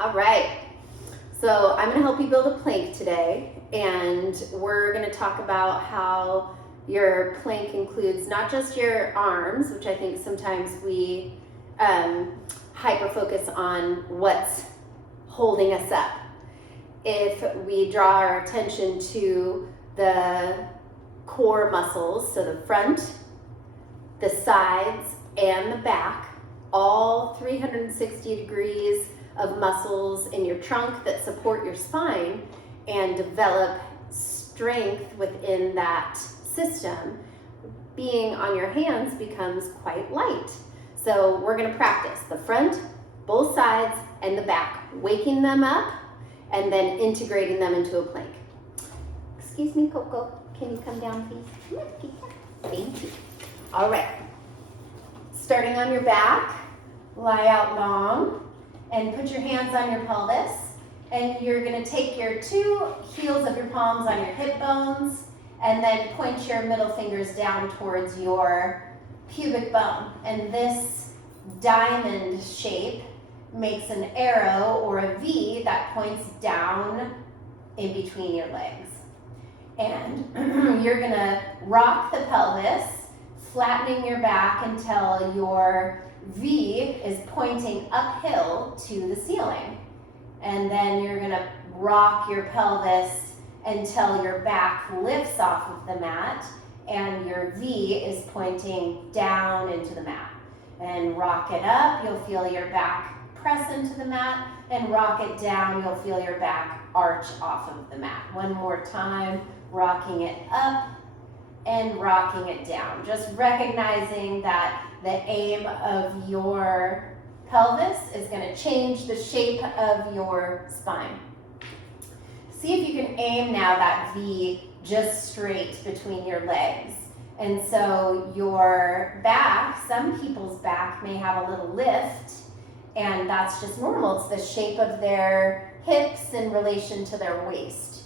All right, so I'm going to help you build a plank today, and we're going to talk about how your plank includes not just your arms, which I think sometimes we hyper focus on what's holding us up. If we draw our attention to the core muscles, so the front, the sides, and the back, all 360 degrees of muscles in your trunk that support your spine and develop strength within that system, being on your hands becomes quite light. So we're going to practice the front, both sides, and the back, waking them up and then integrating them into a plank. Excuse me, Coco, can you come down, please? Thank you. All right, starting on your back, lie out long and put your hands on your pelvis, and you're going to take your two heels of your palms on your hip bones and then point your middle fingers down towards your pubic bone. And this diamond shape makes an arrow or a V that points down in between your legs. And you're going to rock the pelvis, flattening your back until your V is pointing uphill to the ceiling. And then you're going to rock your pelvis until your back lifts off of the mat and your V is pointing down into the mat. And rock it up, you'll feel your back press into the mat, and rock it down, you'll feel your back arch off of the mat. One more time, rocking it up and rocking it down. Just recognizing that the aim of your pelvis is going to change the shape of your spine. See if you can aim now that V just straight between your legs. And so your back, some people's back may have a little lift, and that's just normal. It's the shape of their hips in relation to their waist.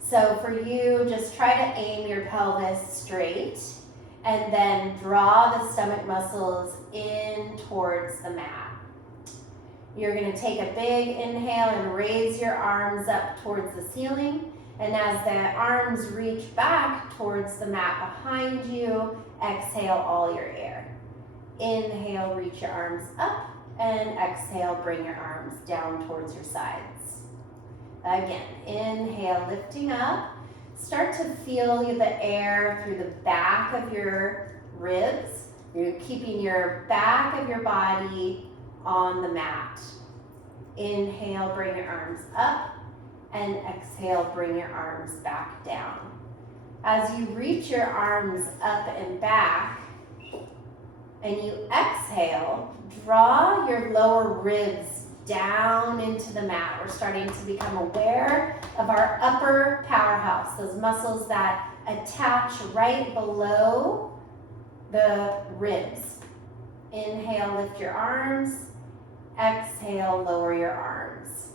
So for you, just try to aim your pelvis straight and then draw the stomach muscles in towards the mat. You're going to take a big inhale and raise your arms up towards the ceiling. And as the arms reach back towards the mat behind you, exhale all your air. Inhale, reach your arms up, and exhale, bring your arms down towards your sides. Again, inhale, lifting up. Start to feel the air through the back of your ribs. You're keeping your back of your body on the mat. Inhale, bring your arms up, and exhale, bring your arms back down. As you reach your arms up and back, and you exhale, draw your lower ribs down into the mat. We're starting to become aware of our upper powerhouse, those muscles that attach right below the ribs. Inhale, lift your arms. Exhale, lower your arms.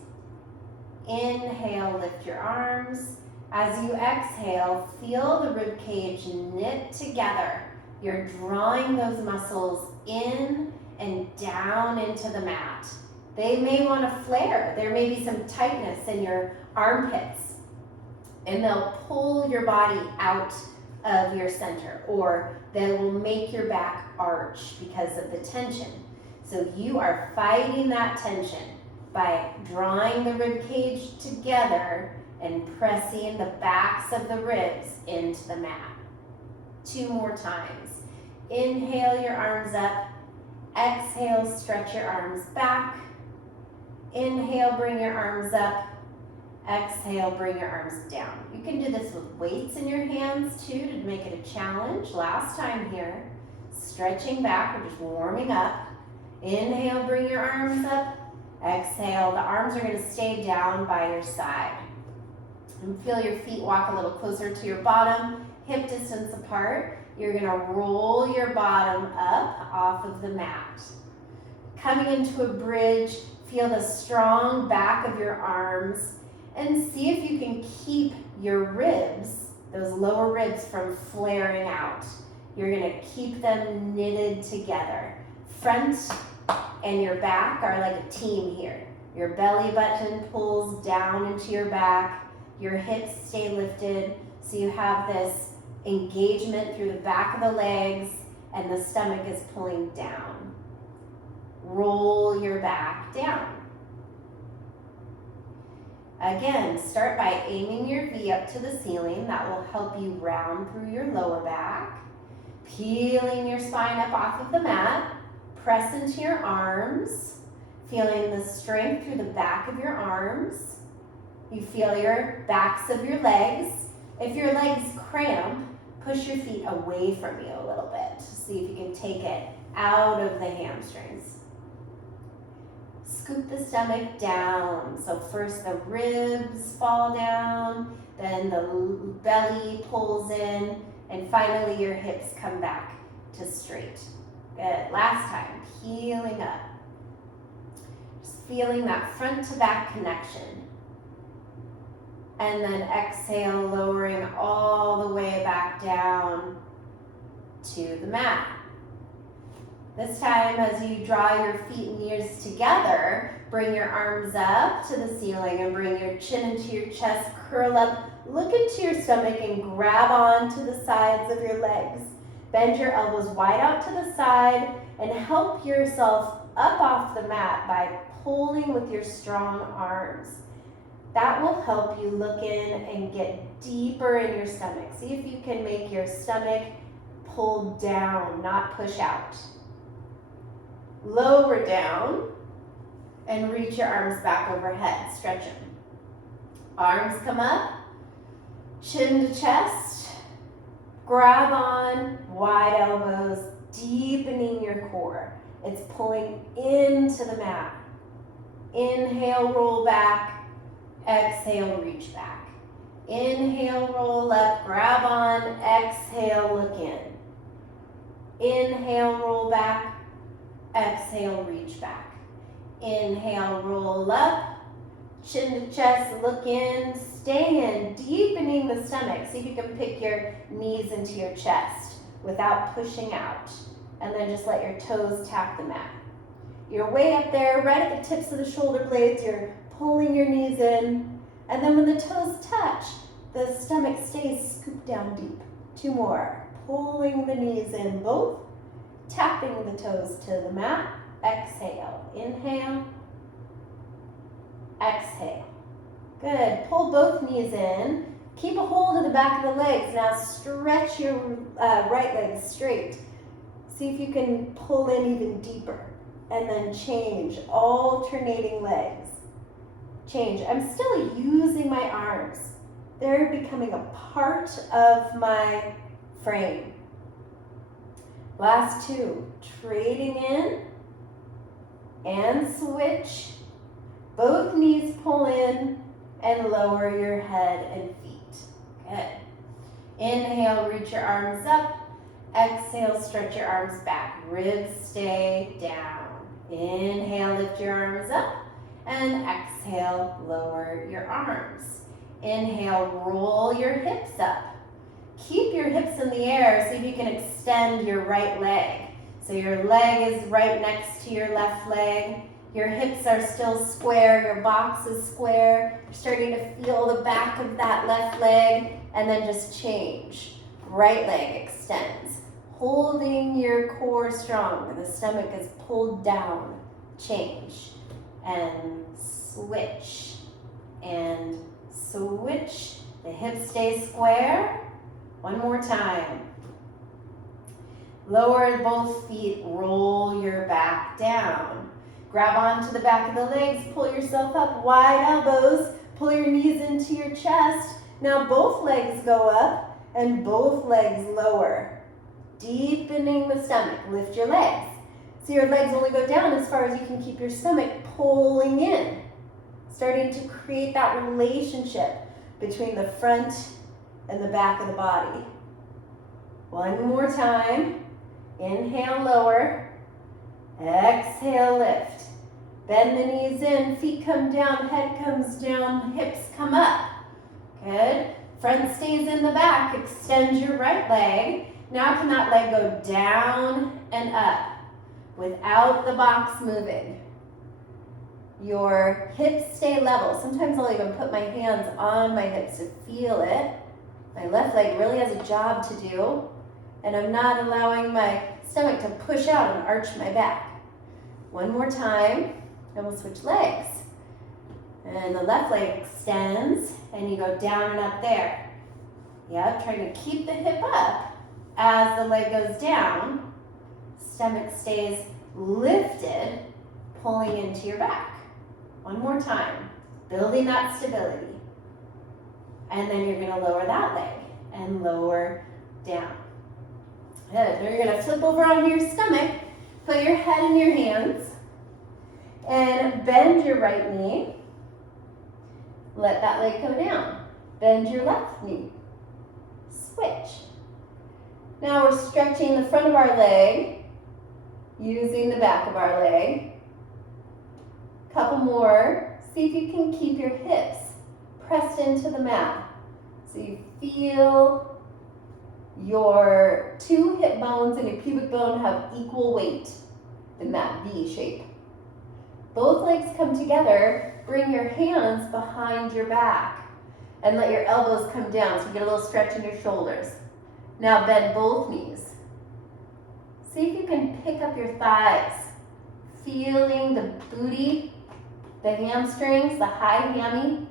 Inhale, lift your arms. As you exhale, feel the rib cage knit together. You're drawing those muscles in and down into the mat. They may want to flare. There may be some tightness in your armpits, and they'll pull your body out of your center, or they will make your back arch because of the tension. So you are fighting that tension by drawing the rib cage together and pressing the backs of the ribs into the mat. 2 more times. Inhale your arms up. Exhale, stretch your arms back. Inhale, bring your arms up. Exhale, bring your arms down. You can do this with weights in your hands too to make it a challenge. Last time here, stretching back, we're just warming up. Inhale, bring your arms up. Exhale, the arms are going to stay down by your side. And feel your feet walk a little closer to your bottom, hip distance apart. You're going to roll your bottom up off of the mat. Coming into a bridge, feel the strong back of your arms, and see if you can keep your ribs, those lower ribs, from flaring out. You're going to keep them knitted together. Front and your back are like a team here. Your belly button pulls down into your back. Your hips stay lifted, so you have this engagement through the back of the legs, and the stomach is pulling down. Roll your back down. Again, start by aiming your V up to the ceiling. That will help you round through your lower back. Peeling your spine up off of the mat. Press into your arms, feeling the strength through the back of your arms. You feel your backs of your legs. If your legs cramp, push your feet away from you a little bit. See if you can take it out of the hamstrings. Scoop the stomach down. So first the ribs fall down, then the belly pulls in, and finally your hips come back to straight. Good. Last time, peeling up. Just feeling that front to back connection. And then exhale, lowering all the way back down to the mat. This time, as you draw your feet and ears together, bring your arms up to the ceiling and bring your chin into your chest, curl up, look into your stomach and grab onto the sides of your legs. Bend your elbows wide out to the side and help yourself up off the mat by pulling with your strong arms. That will help you look in and get deeper in your stomach. See if you can make your stomach pull down, not push out. Lower down and reach your arms back overhead. Stretch them. Arms come up, chin to chest. Grab on, wide elbows, deepening your core. It's pulling into the mat. Inhale, roll back. Exhale, reach back. Inhale, roll up, grab on. Exhale, look in. Inhale, roll back. Exhale, reach back. Inhale, roll up. Chin to chest, look in, stay in, deepening the stomach. See if you can pick your knees into your chest without pushing out. And then just let your toes tap the mat. You're way up there, right at the tips of the shoulder blades. You're pulling your knees in. And then when the toes touch, the stomach stays scooped down deep. 2 more. Pulling the knees in both, tapping the toes to the mat. Exhale. Inhale. Exhale. Good. Pull both knees in. Keep a hold of the back of the legs. Now stretch your right leg straight. See if you can pull in even deeper. And then change, alternating legs. Change. I'm still using my arms. They're becoming a part of my frame. Last 2. Trading in and switch. Both knees pull in and lower your head and feet. Good. Inhale, reach your arms up. Exhale, stretch your arms back. Ribs stay down. Inhale, lift your arms up. And exhale, lower your arms. Inhale, roll your hips up. Keep your hips in the air so you can extend your right leg. So your leg is right next to your left leg. Your hips are still square, your box is square. You're starting to feel the back of that left leg, and then just change. Right leg extends. Holding your core strong. The stomach is pulled down. Change. And switch. And switch. The hips stay square. One more time. Lower both feet, roll your back down. Grab onto the back of the legs, pull yourself up, wide elbows, pull your knees into your chest. Now both legs go up and both legs lower. Deepening the stomach, lift your legs. So your legs only go down as far as you can keep your stomach pulling in. Starting to create that relationship between the front and the back of the body. One more time. Inhale, lower. Exhale, lift. Bend the knees in, feet come down, head comes down, hips come up. Good. Front stays in the back. Extend your right leg. Now can that leg go down and up without the box moving? your hips stay level. Sometimes I'll even put my hands on my hips to feel it. My left leg really has a job to do, and I'm not allowing my stomach to push out and arch my back. One more time, and we'll switch legs. And the left leg extends, and you go down and up there. Yeah, trying to keep the hip up as the leg goes down. Stomach stays lifted, pulling into your back. One more time, building that stability. And then you're gonna lower that leg and lower down. Good, now you're gonna flip over onto your stomach, put your head in your hands, and bend your right knee. Let that leg go down. Bend your left knee. Switch. Now we're stretching the front of our leg, using the back of our leg. Couple more. See if you can keep your hips pressed into the mat. So you feel your two hip bones and your pubic bone have equal weight in that V shape. Both legs come together. Bring your hands behind your back and let your elbows come down so you get a little stretch in your shoulders. Now bend both knees. See if you can pick up your thighs, feeling the booty, the hamstrings, the high hammy,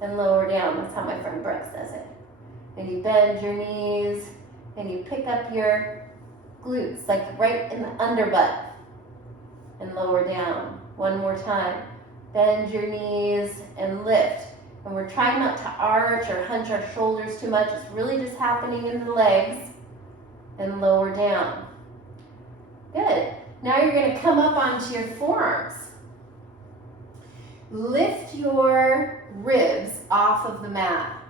and lower down. That's how my friend Brooks does it. And you bend your knees and you pick up your glutes, like right in the underbutt, and lower down. One more time. Bend your knees and lift. And we're trying not to arch or hunch our shoulders too much. It's really just happening in the legs. And lower down. Good. Now you're going to come up onto your forearms. Lift your ribs off of the mat.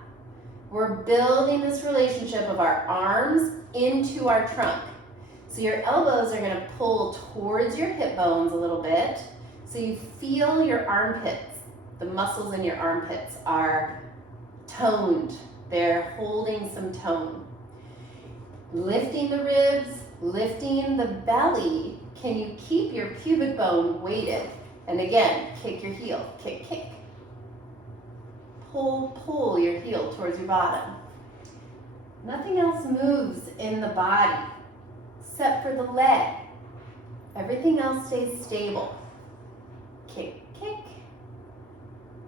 We're building this relationship of our arms into our trunk. So your elbows are going to pull towards your hip bones a little bit. So you feel your armpits. The muscles in your armpits are toned. They're holding some tone. Lifting the ribs, lifting the belly. Can you keep your pubic bone weighted? And again, kick your heel. Kick, kick. Pull your heel towards your bottom. Nothing else moves in the body except for the leg. Everything else stays stable. Kick, kick.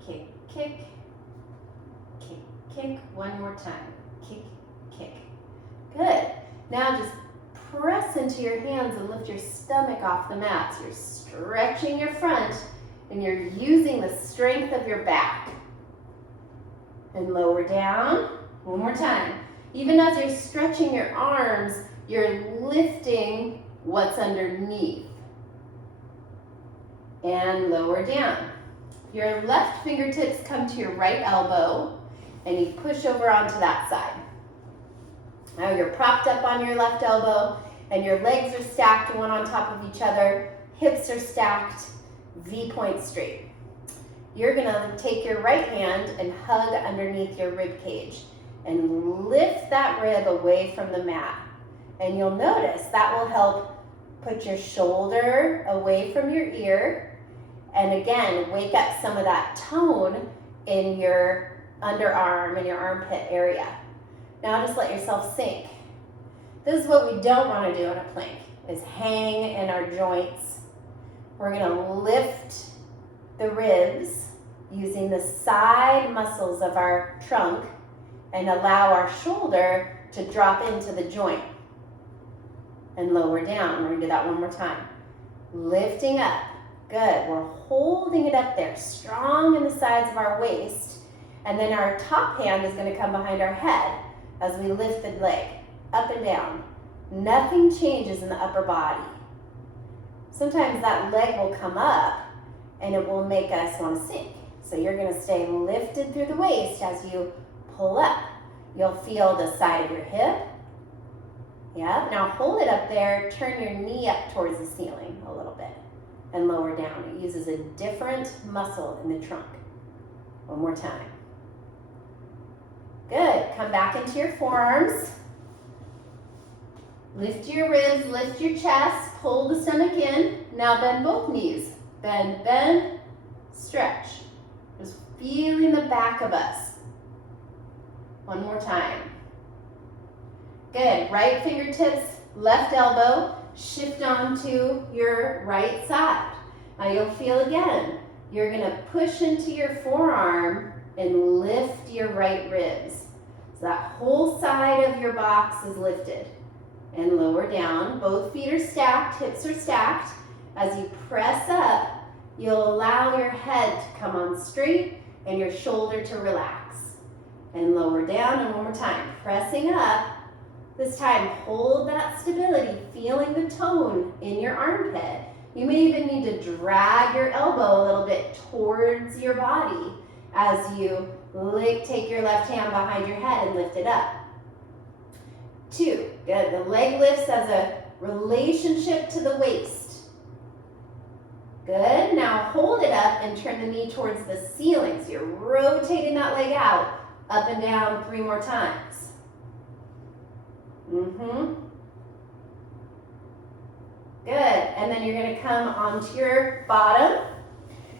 Kick, kick. Kick, kick. One more time. Kick, kick. Good. Now just press into your hands and lift your stomach off the mat. So you're stretching your front and you're using the strength of your back. And lower down. One more time. Even as you're stretching your arms, you're lifting what's underneath. And lower down. Your left fingertips come to your right elbow and you push over onto that side. Now you're propped up on your left elbow and your legs are stacked one on top of each other. Hips are stacked, V-point straight. You're gonna take your right hand and hug underneath your rib cage and lift that rib away from the mat. And you'll notice that will help put your shoulder away from your ear. And again, wake up some of that tone in your underarm and your armpit area. Now just let yourself sink. This is what we don't want to do in a plank, is hang in our joints. We're gonna lift the ribs using the side muscles of our trunk and allow our shoulder to drop into the joint and lower down. We're gonna do that one more time. Lifting up. Good. We're holding it up there, strong in the sides of our waist. And then our top hand is going to come behind our head as we lift the leg up and down. Nothing changes in the upper body. Sometimes that leg will come up and it will make us want to sink. So you're going to stay lifted through the waist as you pull up. You'll feel the side of your hip. Yeah. Now hold it up there. Turn your knee up towards the ceiling a little bit. And lower down. It uses a different muscle in the trunk. One more time. Good. Come back into your forearms. Lift your ribs, lift your chest, pull the stomach in. Now bend both knees. Bend, bend, stretch. Just feeling the back of us. One more time. Good. Right fingertips, left elbow, shift onto your right side. Now you'll feel again, you're gonna push into your forearm and lift your right ribs. So that whole side of your box is lifted. And lower down, both feet are stacked, hips are stacked. As you press up, you'll allow your head to come on straight and your shoulder to relax. And lower down, and one more time, pressing up. This time, hold that stability, feeling the tone in your armpit. You may even need to drag your elbow a little bit towards your body as you take your left hand behind your head and lift it up. 2, good. The leg lifts as a relationship to the waist. Good. Now hold it up and turn the knee towards the ceiling. So you're rotating that leg out, up and down 3 more times. Good. And then you're going to come onto your bottom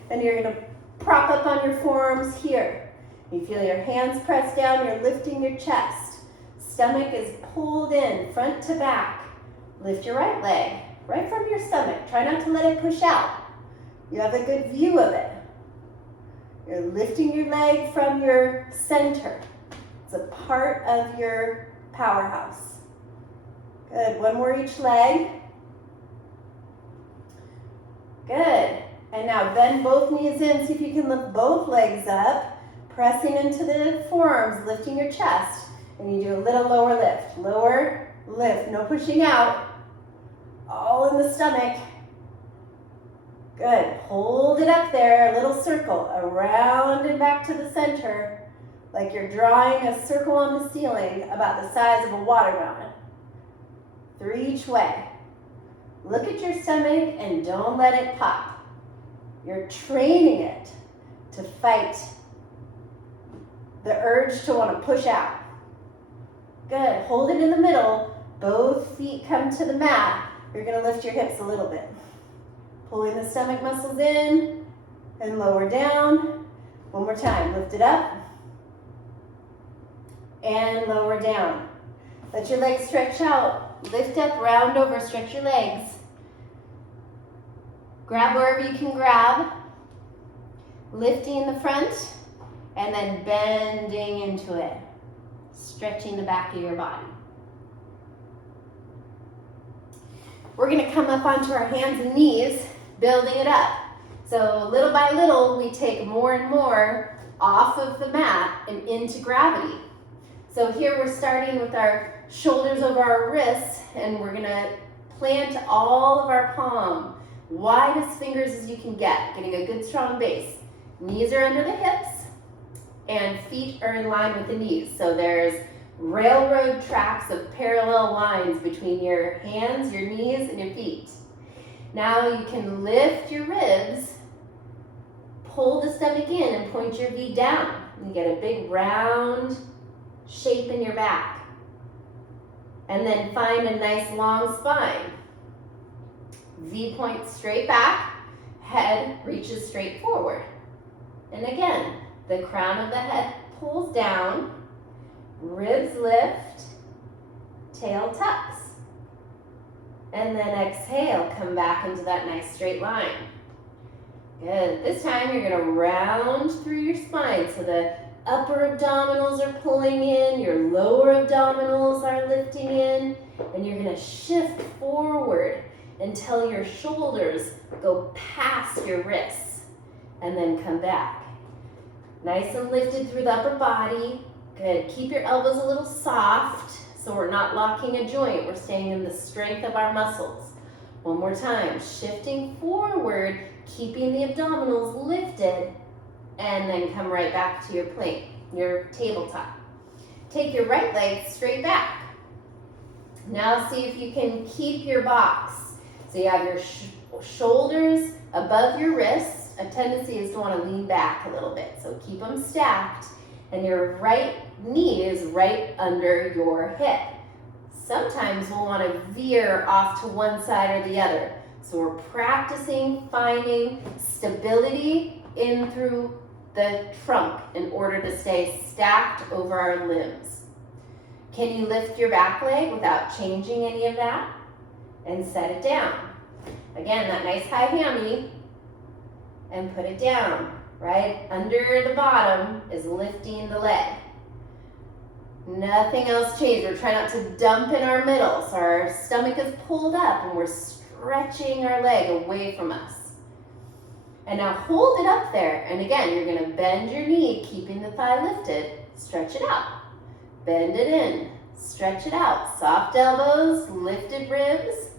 and you're going to prop up on your forearms here. You feel your hands pressed down, you're lifting your chest. Stomach is pulled in, front to back. Lift your right leg, right from your stomach. Try not to let it push out. You have a good view of it. You're lifting your leg from your center. It's a part of your powerhouse. Good, one more each leg. Good, and now bend both knees in. See if you can lift both legs up, pressing into the forearms, lifting your chest. And you do a little lower lift. Lower lift, no pushing out. All in the stomach. Good, hold it up there, a little circle, around and back to the center, like you're drawing a circle on the ceiling about the size of a watermelon. 3 each way. Look at your stomach and don't let it pop. You're training it to fight the urge to want to push out. Good, hold it in the middle. Both feet come to the mat. You're going to lift your hips a little bit. Pulling the stomach muscles in and lower down. One more time, lift it up and lower down. Let your legs stretch out. Lift up, round over, stretch your legs. Grab wherever you can grab. Lifting the front and then bending into it. Stretching the back of your body. We're going to come up onto our hands and knees, building it up. So little by little, we take more and more off of the mat and into gravity. So here we're starting with our shoulders over our wrists, and we're going to plant all of our palm, wide as fingers as you can get, getting a good strong base. Knees are under the hips, and feet are in line with the knees. So there's railroad tracks of parallel lines between your hands, your knees, and your feet. Now you can lift your ribs, pull the stomach in, and point your V down. You get a big round shape in your back. And then find a nice long spine. V points straight back, head reaches straight forward. And again, the crown of the head pulls down, ribs lift, tail tucks. And then exhale, come back into that nice straight line. Good. This time you're going to round through your spine. So the upper abdominals are pulling in, your lower abdominals are lifting in, and you're going to shift forward until your shoulders go past your wrists, and then come back. Nice and lifted through the upper body. Good. Keep your elbows a little soft so we're not locking a joint. We're staying in the strength of our muscles. One more time. Shifting forward, keeping the abdominals lifted, and then come right back to your plank, your tabletop. Take your right leg straight back. Now see if you can keep your box. So you have your shoulders above your wrists. A tendency is to want to lean back a little bit. So keep them stacked. And your right knee is right under your hip. Sometimes we'll want to veer off to one side or the other. So we're practicing finding stability in through the trunk in order to stay stacked over our limbs. Can you lift your back leg without changing any of that? And set it down. Again, that nice high hammy, and put it down. Right under the bottom is lifting the leg. Nothing else changed. We're trying not to dump in our middle, so our stomach is pulled up and we're stretching our leg away from us. And now hold it up there. And again, you're going to bend your knee, keeping the thigh lifted. Stretch it out. Bend it in. Stretch it out. Soft elbows, lifted ribs.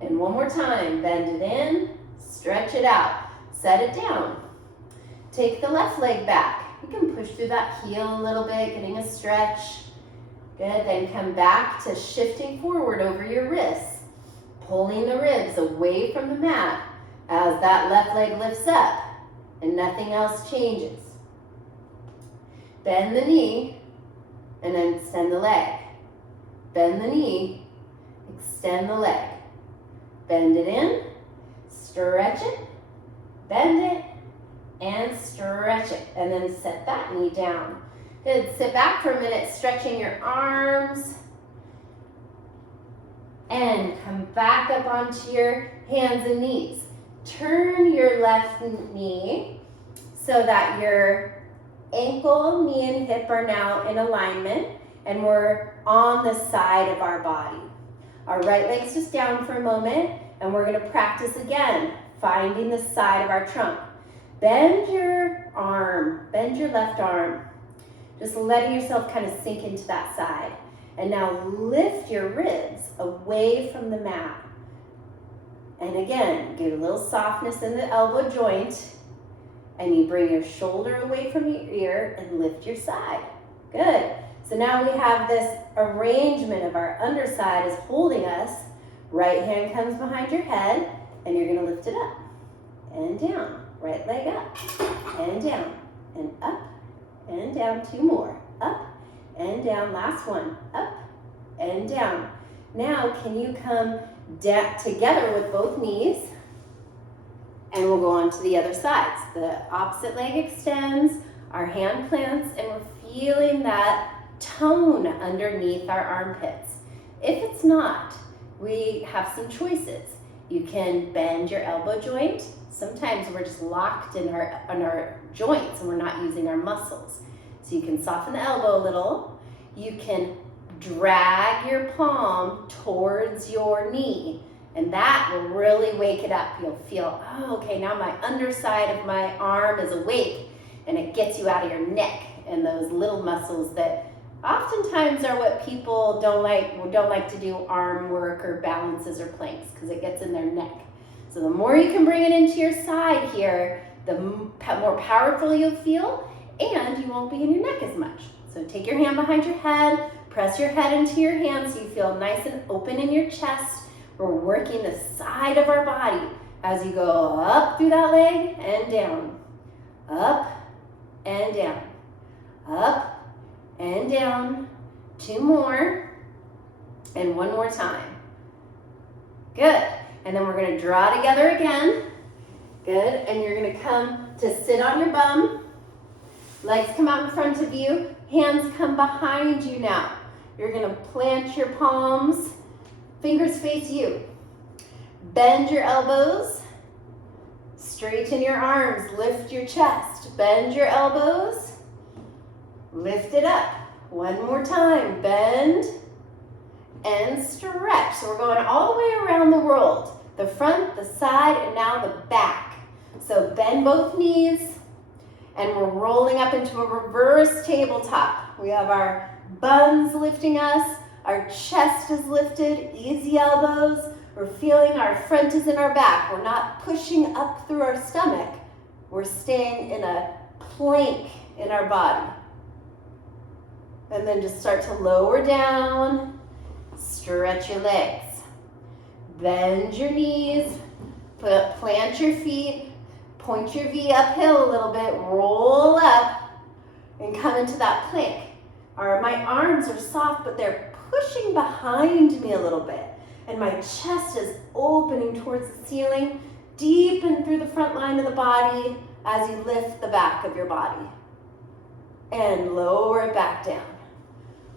And one more time. Bend it in. Stretch it out. Set it down. Take the left leg back. You can push through that heel a little bit, getting a stretch. Good. Then come back to shifting forward over your wrists. Pulling the ribs away from the mat as that left leg lifts up and nothing else changes. Bend the knee and then extend the leg. Bend the knee, extend the leg. Bend it in, stretch it, bend it, and stretch it. And then set that knee down. Good. Sit back for a minute, stretching your arms. And come back up onto your hands and knees. Turn your left knee so that your ankle, knee, and hip are now in alignment, and we're on the side of our body. Our right leg's just down for a moment, and we're going to practice again, finding the side of our trunk. Bend your arm, bend your left arm, just letting yourself kind of sink into that side. And now lift your ribs away from the mat. And again, get a little softness in the elbow joint. And you bring your shoulder away from your ear and lift your side. Good. So now we have this arrangement of our underside is holding us. Right hand comes behind your head, and you're going to lift it up and down. Right leg up and down and up and down. Two more. Up and down. Last one. Up and down. Now, can you come together with both knees? And we'll go on to the other sides. The opposite leg extends, our hand plants, and we're feeling that tone underneath our armpits. If it's not, we have some choices. You can bend your elbow joint. Sometimes we're just locked in our joints and we're not using our muscles. So you can soften the elbow a little. You can drag your palm towards your knee, and that will really wake it up. You'll feel, oh, okay, now my underside of my arm is awake, and it gets you out of your neck and those little muscles that oftentimes are what people don't like to do arm work or balances or planks, because it gets in their neck. So the more you can bring it into your side here, the more powerful you'll feel, and you won't be in your neck as much. So take your hand behind your head, press your head into your hand so you feel nice and open in your chest. We're working the side of our body as you go up through that leg and down, up and down, up and down. Two more, and one more time. Good. And then we're going to draw together again. Good. And you're going to come to sit on your bum. Legs come out in front of you. Hands come behind you now. You're going to plant your palms. Fingers face you. Bend your elbows. Straighten your arms. Lift your chest. Bend your elbows. Lift it up. One more time. Bend and stretch. So we're going all the way around the world. The front, the side, and now the back. So bend both knees, and we're rolling up into a reverse tabletop. We have our buns lifting us, our chest is lifted, easy elbows. We're feeling our front is in our back. We're not pushing up through our stomach. We're staying in a plank in our body. And then just start to lower down. Stretch your legs. Bend your knees. Plant your feet. Point your V uphill a little bit. Roll up and come into that plank. My arms are soft, but they're pushing behind me a little bit. And my chest is opening towards the ceiling. Deepen through the front line of the body. as you lift the back of your body. And lower it back down.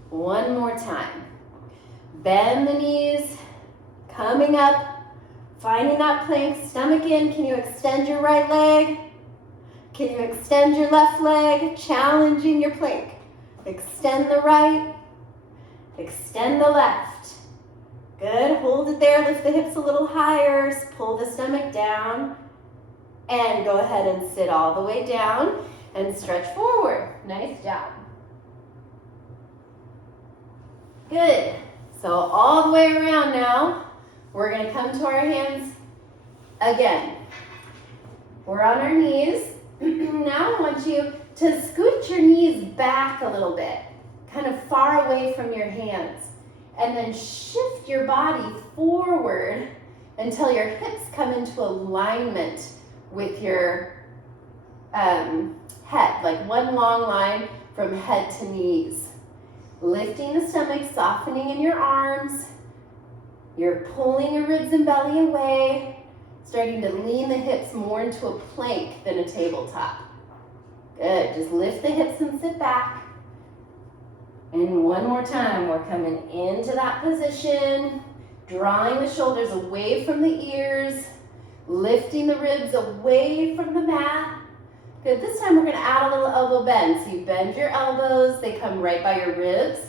One more time. Bend the knees, coming up, finding that plank, stomach in. Can you extend your right leg? Can you extend your left leg? Challenging your plank. Extend the right, extend the left. Good, hold it there, lift the hips a little higher, pull the stomach down, and go ahead and sit all the way down and stretch forward. Nice job. Good, so all the way around now, we're gonna come to our hands again. We're on our knees. Now I want you to scoot your knees back a little bit, kind of far away from your hands, and then shift your body forward until your hips come into alignment with your head, like one long line from head to knees. Lifting the stomach, softening in your arms. You're pulling your ribs and belly away, starting to lean the hips more into a plank than a tabletop. Good, just lift the hips and sit back. And one more time, we're coming into that position, drawing the shoulders away from the ears, lifting the ribs away from the mat. Good, this time we're gonna add a little elbow bend. So you bend your elbows, they come right by your ribs.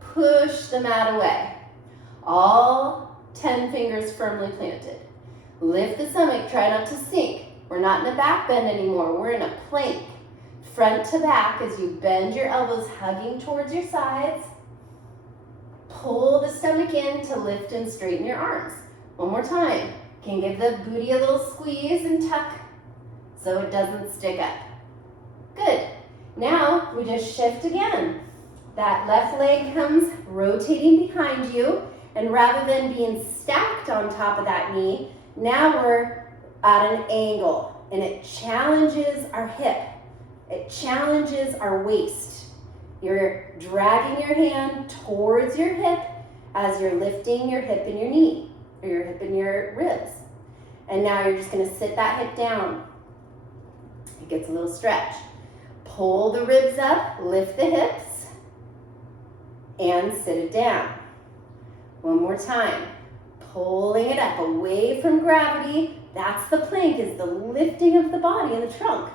Push the mat away. All 10 fingers firmly planted. Lift the stomach, try not to sink. We're not in a back bend anymore, we're in a plank. Front to back as you bend your elbows, hugging towards your sides. Pull the stomach in to lift and straighten your arms. One more time. Can give the booty a little squeeze and tuck so it doesn't stick up. Good. Now we just shift again. That left leg comes rotating behind you, and rather than being stacked on top of that knee, now we're at an angle, and it challenges our hip. It challenges our waist. You're dragging your hand towards your hip as you're lifting your hip and your knee, or your hip and your ribs. And now you're just gonna sit that hip down. It gets a little stretch. Pull the ribs up, lift the hips, and sit it down. One more time. Pulling it up away from gravity. That's the plank, is the lifting of the body and the trunk.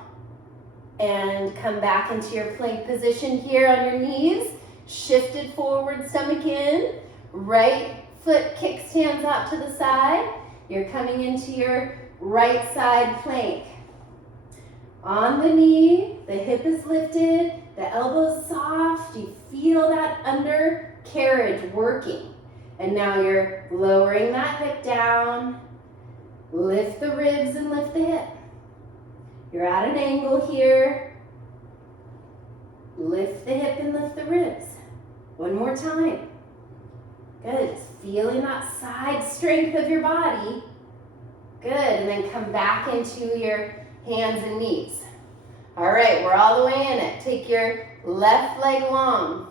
And come back into your plank position here on your knees. Shifted forward, stomach in. Right foot kickstands out to the side. You're coming into your right side plank. On the knee, the hip is lifted, the elbow's soft. You feel that undercarriage working. And now you're lowering that hip down. Lift the ribs and lift the hip. You're at an angle here. Lift the hip and lift the ribs. One more time. Good, just feeling that side strength of your body. Good, and then come back into your hands and knees. All right, we're all the way in it. Take your left leg long.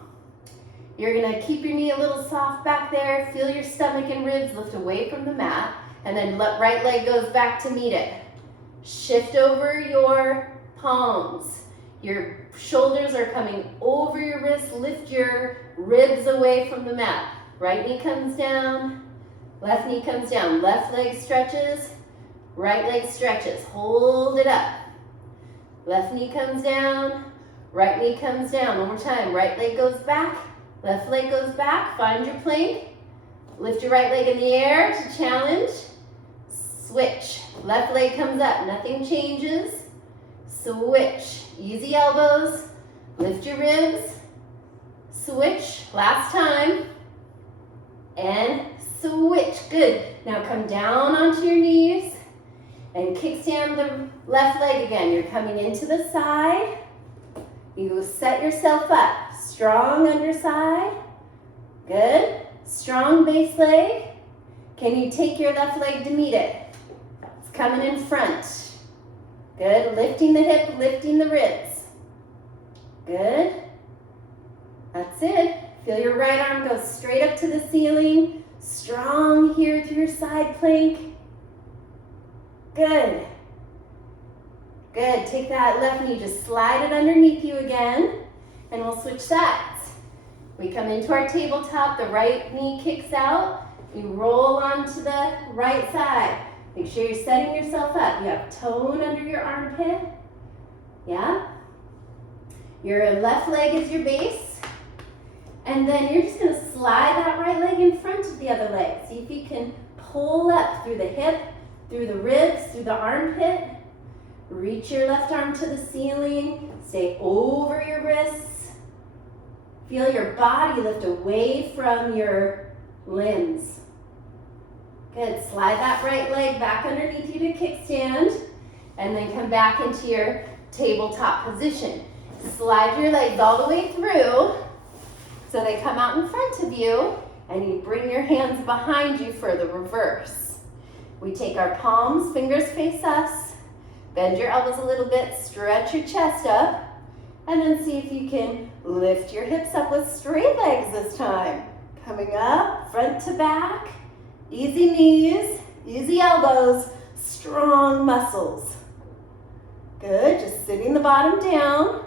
You're gonna keep your knee a little soft back there. Feel your stomach and ribs lift away from the mat, and then right leg goes back to meet it. Shift over your palms. Your shoulders are coming over your wrists. Lift your ribs away from the mat. Right knee comes down, left knee comes down. Left leg stretches, right leg stretches. Hold it up. Left knee comes down, right knee comes down. One more time. Right leg goes back, left leg goes back. Find your plank. Lift your right leg in the air to challenge. Switch. Left leg comes up. Nothing changes. Switch. Easy elbows. Lift your ribs. Switch. Last time. And switch. Good. Now come down onto your knees and kickstand the left leg again. You're coming into the side. You set yourself up. Strong underside. Good. Strong base leg. Can you take your left leg to meet it? It's coming in front. Good. Lifting the hip, lifting the ribs. Good. That's it. Feel your right arm go straight up to the ceiling. Strong here through your side plank. Good. Good, take that left knee, just slide it underneath you again, and we'll switch sides. We come into our tabletop, the right knee kicks out, you roll onto the right side. Make sure you're setting yourself up. You have tone under your armpit, yeah? Your left leg is your base, and then you're just gonna slide that right leg in front of the other leg. See if you can pull up through the hip, through the ribs, through the armpit. Reach your left arm to the ceiling. Stay over your wrists. Feel your body lift away from your limbs. Good. Slide that right leg back underneath you to kickstand, and then come back into your tabletop position. Slide your legs all the way through so they come out in front of you, and you bring your hands behind you for the reverse. We take our palms, fingers face us. Bend your elbows a little bit, stretch your chest up, and then see if you can lift your hips up with straight legs this time. Coming up, front to back, easy knees, easy elbows, strong muscles. Good, just sitting the bottom down.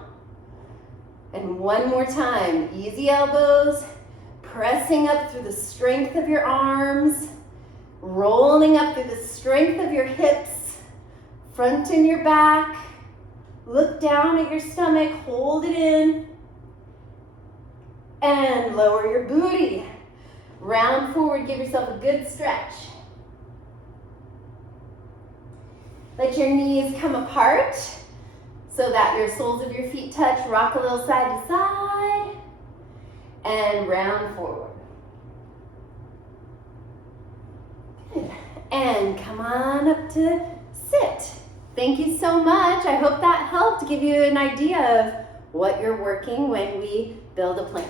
And one more time, easy elbows, pressing up through the strength of your arms, rolling up through the strength of your hips, front and your back. Look down at your stomach, hold it in, and lower your booty. Round forward, give yourself a good stretch. Let your knees come apart so that your soles of your feet touch. Rock a little side to side, and round forward. Good. And come on up to sit. Thank you so much. I hope that helped give you an idea of what you're working when we build a plank.